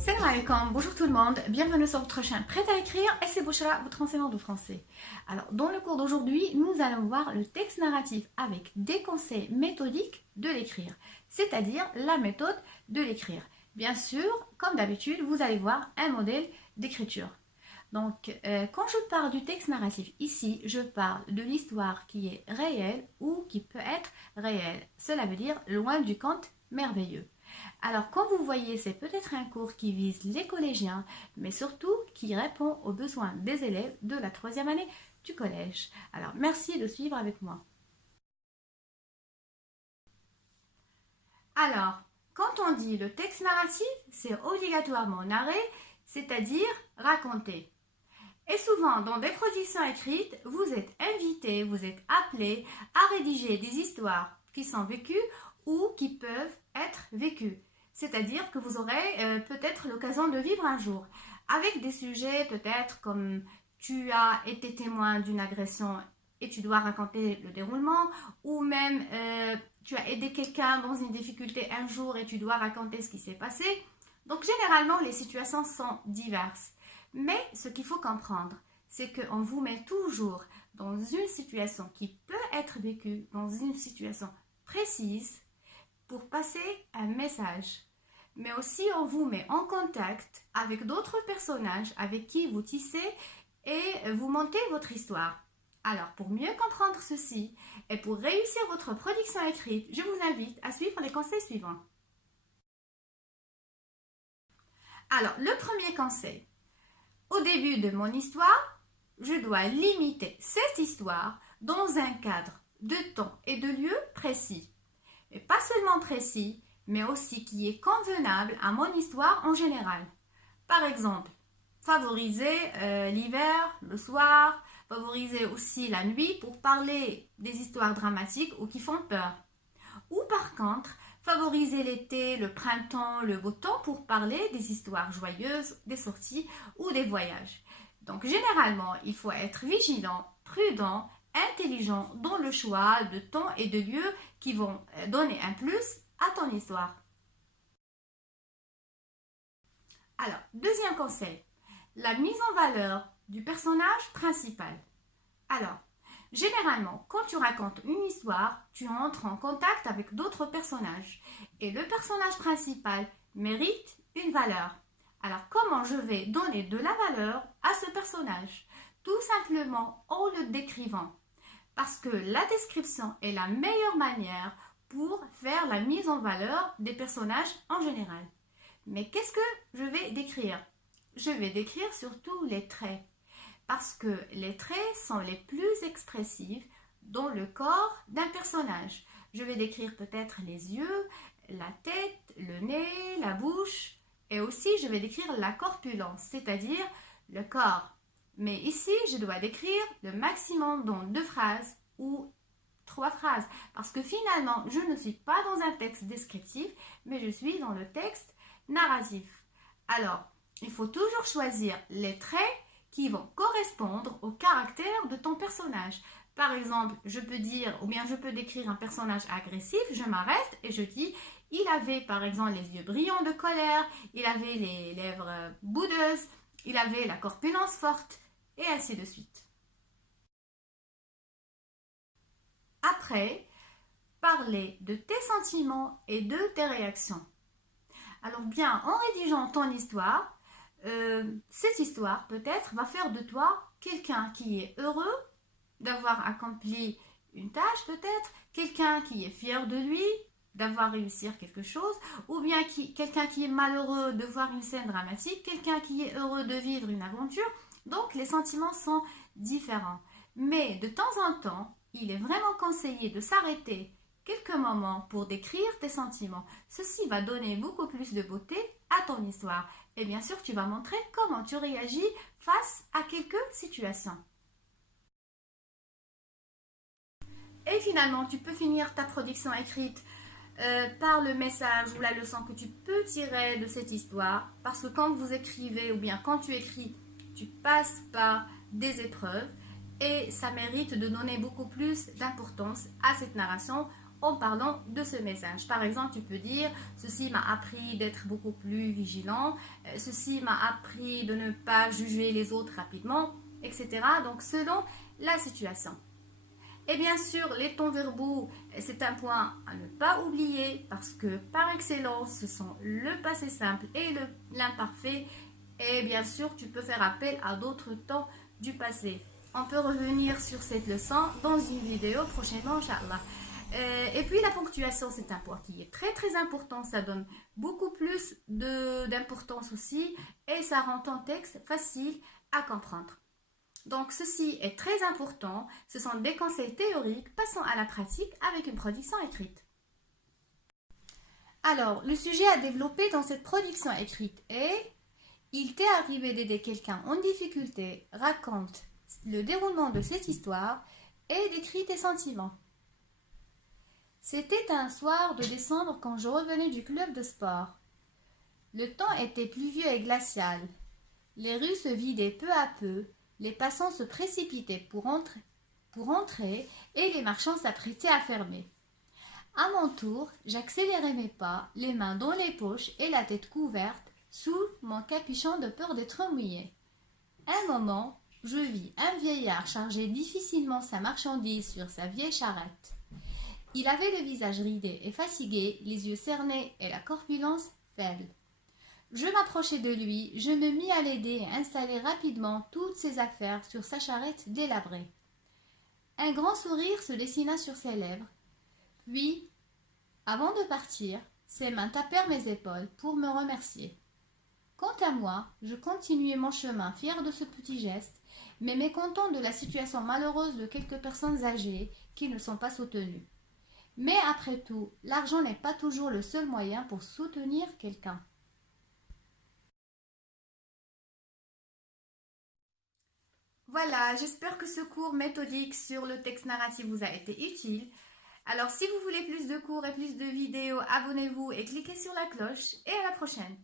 Salam alaikum, bonjour tout le monde, bienvenue sur votre chaîne Prête à écrire et c'est Bouchra, votre enseignant de français. Alors dans le cours d'aujourd'hui, nous allons voir le texte narratif avec des conseils méthodiques de l'écrire, c'est-à-dire la méthode de l'écrire. Bien sûr, comme d'habitude, vous allez voir un modèle d'écriture. Donc, quand je parle du texte narratif, ici, je parle de l'histoire qui est réelle ou qui peut être réelle. Cela veut dire loin du conte merveilleux. Alors, comme vous voyez, c'est peut-être un cours qui vise les collégiens, mais surtout qui répond aux besoins des élèves de la 3e année du collège. Alors, merci de suivre avec moi. Alors, quand on dit le texte narratif, c'est obligatoirement narré, c'est-à-dire raconter. Et souvent, dans des productions écrites, vous êtes invité, vous êtes appelé à rédiger des histoires qui sont vécues ou qui peuvent être vécues. C'est-à-dire que vous aurez peut-être l'occasion de vivre un jour avec des sujets peut-être comme tu as été témoin d'une agression et tu dois raconter le déroulement, ou même tu as aidé quelqu'un dans une difficulté un jour et tu dois raconter ce qui s'est passé. Donc généralement, les situations sont diverses. Mais ce qu'il faut comprendre, c'est qu'on vous met toujours dans une situation qui peut être vécue, dans une situation précise, pour passer un message. Mais aussi, on vous met en contact avec d'autres personnages avec qui vous tissez et vous montez votre histoire. Alors, pour mieux comprendre ceci et pour réussir votre production écrite, je vous invite à suivre les conseils suivants. Alors, le premier conseil. Au début de mon histoire, je dois limiter cette histoire dans un cadre de temps et de lieu précis. Et pas seulement précis, mais aussi qui est convenable à mon histoire en général. Par exemple, favoriser l'hiver, le soir, favoriser aussi la nuit pour parler des histoires dramatiques ou qui font peur. Ou par contre, favoriser l'été, le printemps, le beau temps pour parler des histoires joyeuses, des sorties ou des voyages. Donc généralement, il faut être vigilant, prudent, intelligent dans le choix de temps et de lieux qui vont donner un plus à ton histoire. Alors, deuxième conseil, la mise en valeur du personnage principal. Alors, généralement, quand tu racontes une histoire, tu entres en contact avec d'autres personnages et le personnage principal mérite une valeur. Alors, comment je vais donner de la valeur à ce personnage? Tout simplement en le décrivant. Parce que la description est la meilleure manière pour faire la mise en valeur des personnages en général. Mais qu'est-ce que je vais décrire? Je vais décrire surtout les traits. Parce que les traits sont les plus expressifs dans le corps d'un personnage. Je vais décrire peut-être les yeux, la tête, le nez, la bouche. Et aussi, je vais décrire la corpulence, c'est-à-dire le corps. Mais ici, je dois décrire le maximum dans 2 phrases ou 3 phrases. Parce que finalement, je ne suis pas dans un texte descriptif, mais je suis dans le texte narratif. Alors, il faut toujours choisir les traits qui vont correspondre au caractère de ton personnage. Par exemple, je peux dire, ou bien je peux décrire un personnage agressif, je m'arrête et je dis, il avait par exemple les yeux brillants de colère, il avait les lèvres boudeuses, il avait la corpulence forte, et ainsi de suite. Après, parler de tes sentiments et de tes réactions. Alors bien, en rédigeant ton histoire, cette histoire peut-être va faire de toi quelqu'un qui est heureux d'avoir accompli une tâche, peut-être quelqu'un qui est fier de lui d'avoir réussi quelque chose, ou bien quelqu'un qui est malheureux de voir une scène dramatique, quelqu'un qui est heureux de vivre une aventure. Donc les sentiments sont différents. Mais de temps en temps, il est vraiment conseillé de s'arrêter quelques moments pour décrire tes sentiments. Ceci va donner beaucoup plus de beauté à ton histoire. Et bien sûr, tu vas montrer comment tu réagis face à quelques situations. Et finalement, tu peux finir ta production écrite par le message ou la leçon que tu peux tirer de cette histoire. Parce que quand vous écrivez ou bien quand tu écris, tu passes par des épreuves et ça mérite de donner beaucoup plus d'importance à cette narration en parlant de ce message. Par exemple, tu peux dire « Ceci m'a appris d'être beaucoup plus vigilant. Ceci m'a appris de ne pas juger les autres rapidement, etc. » Donc, selon la situation. Et bien sûr, les tons verbaux, c'est un point à ne pas oublier parce que par excellence, ce sont le passé simple et l'imparfait. Et bien sûr, tu peux faire appel à d'autres temps du passé. On peut revenir sur cette leçon dans une vidéo prochainement, Inch'Allah. Et puis la ponctuation, c'est un point qui est très très important. Ça donne beaucoup plus d'importance aussi et ça rend ton texte facile à comprendre. Donc ceci est très important. Ce sont des conseils théoriques. Passons à la pratique avec une production écrite. Alors, le sujet à développer dans cette production écrite est « Il t'est arrivé d'aider quelqu'un en difficulté, raconte le déroulement de cette histoire et décrit tes sentiments. » C'était un soir de décembre quand je revenais du club de sport. Le temps était pluvieux et glacial. Les rues se vidaient peu à peu, les passants se précipitaient pour entrer et les marchands s'apprêtaient à fermer. À mon tour, j'accélérais mes pas, les mains dans les poches et la tête couverte sous mon capuchon de peur d'être mouillé. Un moment, je vis un vieillard charger difficilement sa marchandise sur sa vieille charrette. Il avait le visage ridé et fatigué, les yeux cernés et la corpulence faible. Je m'approchai de lui, je me mis à l'aider et installer rapidement toutes ses affaires sur sa charrette délabrée. Un grand sourire se dessina sur ses lèvres. Puis, avant de partir, ses mains tapèrent mes épaules pour me remercier. Quant à moi, je continuai mon chemin fier de ce petit geste, mais mécontent de la situation malheureuse de quelques personnes âgées qui ne sont pas soutenues. Mais après tout, l'argent n'est pas toujours le seul moyen pour soutenir quelqu'un. Voilà, j'espère que ce cours méthodique sur le texte narratif vous a été utile. Alors si vous voulez plus de cours et plus de vidéos, abonnez-vous et cliquez sur la cloche et à la prochaine.